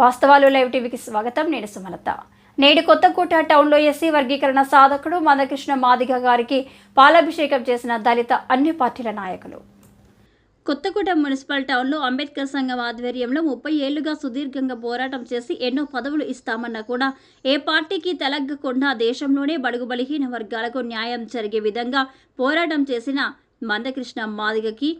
వాస్తవాలు లైవ్ టీవీకి స్వాగతం. నేను సుమలత. నేడు కొత్తకోట టౌన్లో ఎస్సీ వర్గీకరణ సాధకుడు మందకృష్ణ మాదిగ గారికి పాలాభిషేకం చేసిన దళిత అన్ని పార్టీల నాయకులు. కొత్తగూడ మున్సిపల్ టౌన్లో అంబేద్కర్ సంఘం ఆధ్వర్యంలో ముప్పై ఏళ్ళుగా సుదీర్ఘంగా పోరాటం చేసి ఎన్నో పదవులు ఇస్తామన్నా కూడా ఏ పార్టీకి తెలగకుండా దేశంలోనే బడుగు బలహీన వర్గాలకు న్యాయం జరిగే విధంగా పోరాటం చేసిన మందకృష్ణ మాదిగకి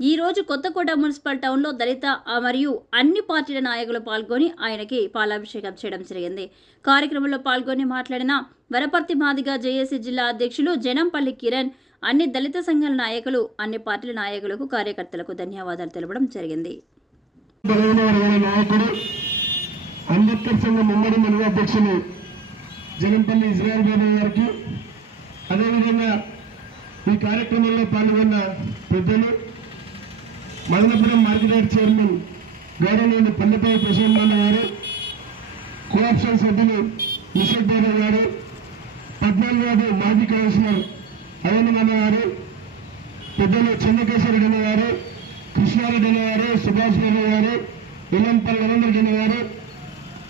ఈ రోజు కొత్తకోట మున్సిపల్ టౌన్లో దళిత మరియు అన్ని పార్టీల నాయకులు పాల్గొని ఆయనకి పాలాభిషేకం చేయడం జరిగింది. కార్యక్రమంలో పాల్గొని మాట్లాడిన వరపర్తి మాదిగ జేఏసీ జిల్లా అధ్యక్షులు జనంపల్లి కిరణ్ అన్ని దళిత సంఘాల నాయకులు అన్ని పార్టీల నాయకులకు కార్యకర్తలకు ధన్యవాదాలు తెలపడం జరిగింది. అంబేద్కర్ సంఘం ఉమ్మడి అధ్యక్షులు ఇజ్రాయల్ బాబు గారికి అదేవిధంగా ఈ కార్యక్రమంలో పాల్గొన్న పెద్దలు మదనపురం మార్కెట్ చైర్మన్ గౌరవనీయులు పల్లెపల్లి ప్రశాంత్ గారు కోఆప్షన్ సభ్యులు నిషేక్ గారు పద్నాలుగు వార్డు మాజీ కమిషనర్ అయ్యన్నమామ గారు పెద్దలు చెన్నకేశ్వరరెడ్డి అన్న గారు కృష్ణారెడ్డి గారు సుభాష్ రెడ్డి గారు ఇల్లంపల్లి నరేంద్ర రెడ్డి గారు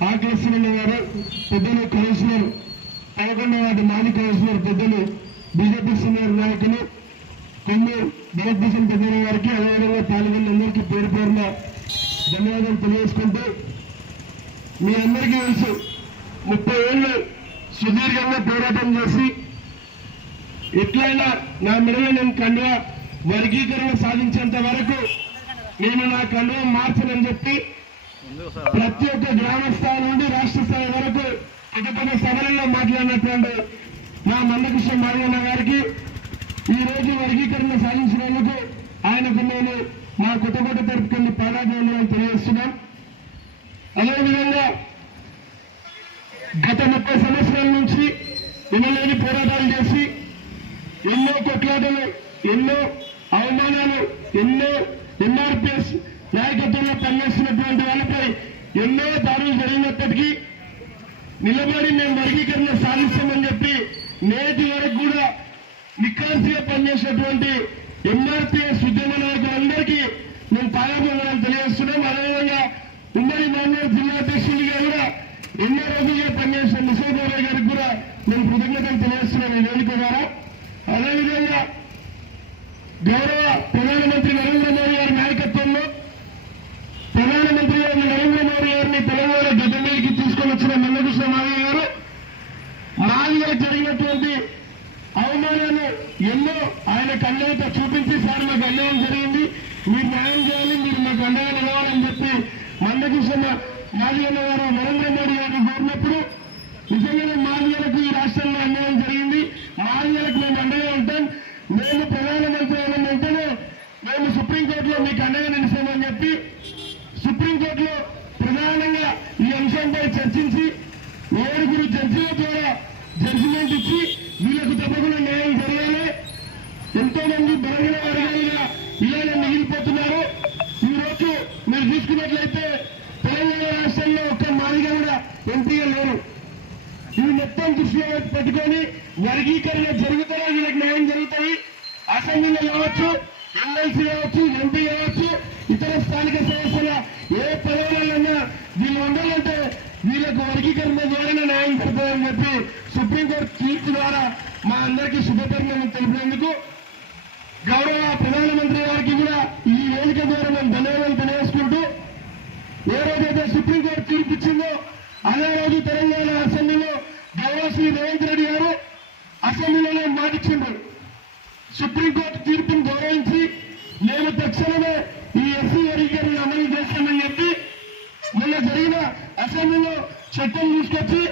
ఆకలశ్వరన్న గారు పెద్దలు కమిషనర్ పదకొండవ మాజీ కమిషనర్ పెద్దలు బీజేపీ సీనియర్ నాయకులు భారతదేశం పెద్దల గారికి అదేవిధంగా పాల్గొన్న అందరికీ పేరు పేరున ధన్యవాదాలు తెలియజేసుకుంటూ మీ అందరికీ తెలుసు ముప్పై ఏళ్ళు సుదీర్ఘంగా పోరాటం చేసి ఎట్లయినా నా మెడలో నేను కండువ వర్గీకరణ సాధించేంత వరకు నేను నా కండువ మార్చనని చెప్పి ప్రతి ఒక్క గ్రామ స్థాయి నుండి రాష్ట్ర స్థాయి వరకు పెద్ద సభలలో మాట్లాడినటువంటి మా మందకృష్ణ మాదిగన్న గారికి ఈ రోజు వర్గీకరణ సాధించినందుకు ఆయనకు మేము మా కొత్తకోట తరపుకెళ్ళి పారాజయం తెలియజేస్తున్నాం. అదేవిధంగా గత ముప్పై సంవత్సరాల నుంచి వినలేని పోరాటాలు చేసి ఎన్నో కొట్లాటలు ఎన్నో అవమానాలు ఎన్నో ఎంఆర్పిఎస్ నాయకత్వంలో పనిచేస్తున్నటువంటి వాళ్ళపై ఎన్నో దారులు జరిగినప్పటికీ నిలబడి మేము వర్గీకరణ సాధిస్తామని చెప్పి నేటి వరకు కూడా నిఖార్సిగా పనిచేసినటువంటి ఎంఆర్పీఎస్ ఉద్యమ నాయకులందరికీ మేము పాలభంగాలు తెలియజేస్తున్నాం అదేవిధంగా ఉమ్మడి మామూలు జిల్లా అధ్యక్షుడిగా కూడా ఎన్నో రోజులుగా పనిచేసిన ముసలిబాబాయ్ గారికి కూడా మేము కృతజ్ఞతలు తెలియజేస్తున్నాం ఈ వేదిక ద్వారా. అదేవిధంగా గౌరవ ప్రధానమంత్రి నరేంద్ర మోడీ గారి నాయకత్వంలో ప్రధానమంత్రి గారు నరేంద్ర మోడీ గారిని తెలంగాణ గడ్డ మీదకి తీసుకొని వచ్చిన మందకృష్ణ మాదయ్య గారు మాదిగా జరిగినటువంటి అవమానాలు ఎన్నో ఆయన కళ్ళతో చూపించి సార్ మాకు అన్యాయం జరిగింది. మీరు న్యాయం చేయాలి మీరు మాకు అండగా నిలవాలని చెప్పి మందకృష్ణ మాదిగన్న గారు నరేంద్ర మోడీ గారిని కోరినప్పుడు నిజంగానే మాదిగలకు ఈ రాష్ట్రంలో అన్యాయం జరిగింది. మాదిగలకు మేము అండగా ఉంటాం. మేము ప్రధానమంత్రి అయిన వెంటనే మేము సుప్రీంకోర్టులో మీకు అండగా నిలిచామని చెప్పి సుప్రీంకోర్టులో ప్రధానంగా ఈ అంశంపై చర్చించి ఏడుగురు జడ్జిల ద్వారా జడ్జిమెంట్ ఇచ్చి వీళ్ళకు తప్పకుండా న్యాయం జరగాలి. ఎంతో మంది బలహీన వర్గాలుగా ఇవాళ మిగిలిపోతున్నారు. ఈ రోజు మీరు చూసుకున్నట్లయితే తెలంగాణ రాష్ట్రంలో ఒక్క మాదిగా కూడా ఎంపీగా లేరు. ఇవి మొత్తం దృష్టిలో పెట్టుకొని వర్గీకరణ జరుగుతారా వీళ్ళకి న్యాయం జరుగుతాయి అసెంబ్లీలో కావచ్చు ఎమ్మెల్సీ కావచ్చు ఎంపీ కావచ్చు ఇతర స్థానిక సంస్థల ఏ పదవులన్నా వీళ్ళు ఉండాలంటే వీళ్ళకు వర్గీకరణ ద్వారానే న్యాయం చెప్పి సుప్రీంకోర్టు తీర్పు ద్వారా మా అందరికీ శుభపరిణామం తెలిపినందుకు గౌరవ ప్రధానమంత్రి గారికి కూడా ఈ వేదిక ద్వారా మేము ధన్యవాదాలు తెలియజేసుకుంటూ ఏ రోజైతే సుప్రీంకోర్టు తీర్పు ఇచ్చిందో అదే రోజు తెలంగాణ అసెంబ్లీలో గౌరవ శ్రీ రేవంత్ రెడ్డి గారు అసెంబ్లీలోనే మాటిచ్చిండ్రు సుప్రీంకోర్టు తీర్పును గౌరవించి మేము తక్షణమే ఈ ఎస్సీ వర్గీకరణ అమలు చేస్తామని చెప్పి మొన్న జరిగిన అసెంబ్లీలో చట్టం తీసుకొచ్చి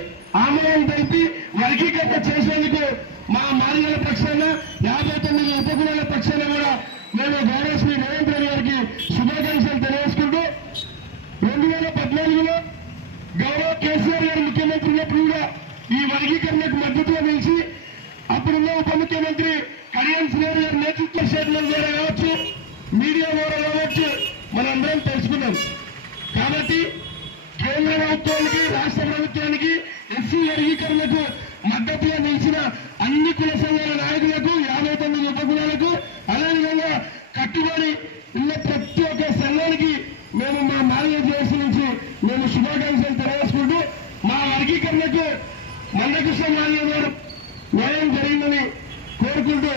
ఆమోదం తెలిపి వర్గీకరణ చేసేందుకు మా మార్గల పక్షాన యాభై తొమ్మిది ఉపకులాల పక్షాన కూడా మేము గౌరవ శ్రీ రేవంత్ రెడ్డి గారికి శుభాకాంక్షలు తెలియజేసుకుంటూ రెండు వేల పద్నాలుగులో గౌరవ కేసీఆర్ గారు ముఖ్యమంత్రి ఉన్నప్పుడు కూడా ఈ వర్గీకరణకు మద్దతుగా నిలిచి అప్పుడున్న ఉప ముఖ్యమంత్రి కళ్యాణ్ శ్రీహరి గారి నేతృత్వ స్టేట్మెంట్ ద్వారా కావచ్చు మీడియా ద్వారా కావచ్చు మనందరం తెలుసుకున్నాం. కాబట్టి కేంద్ర ప్రభుత్వానికి రాష్ట్ర ప్రభుత్వానికి ఎస్సీ వర్గీకరణకు మద్దతుగా నిలిచిన అన్ని కుల సంఘాల నాయకులకు యాభై తొమ్మిది ఉపకులాలకు అదేవిధంగా కట్టుబడి ఉన్న ప్రతి ఒక్క సంఘానికి మేము మా మాల్య నుంచి మేము శుభాకాంక్షలు తెలియజేసుకుంటూ మా వర్గీకరణకు మందకృష్ణ మాల్య గారు న్యాయం జరిగిందని కోరుకుంటూ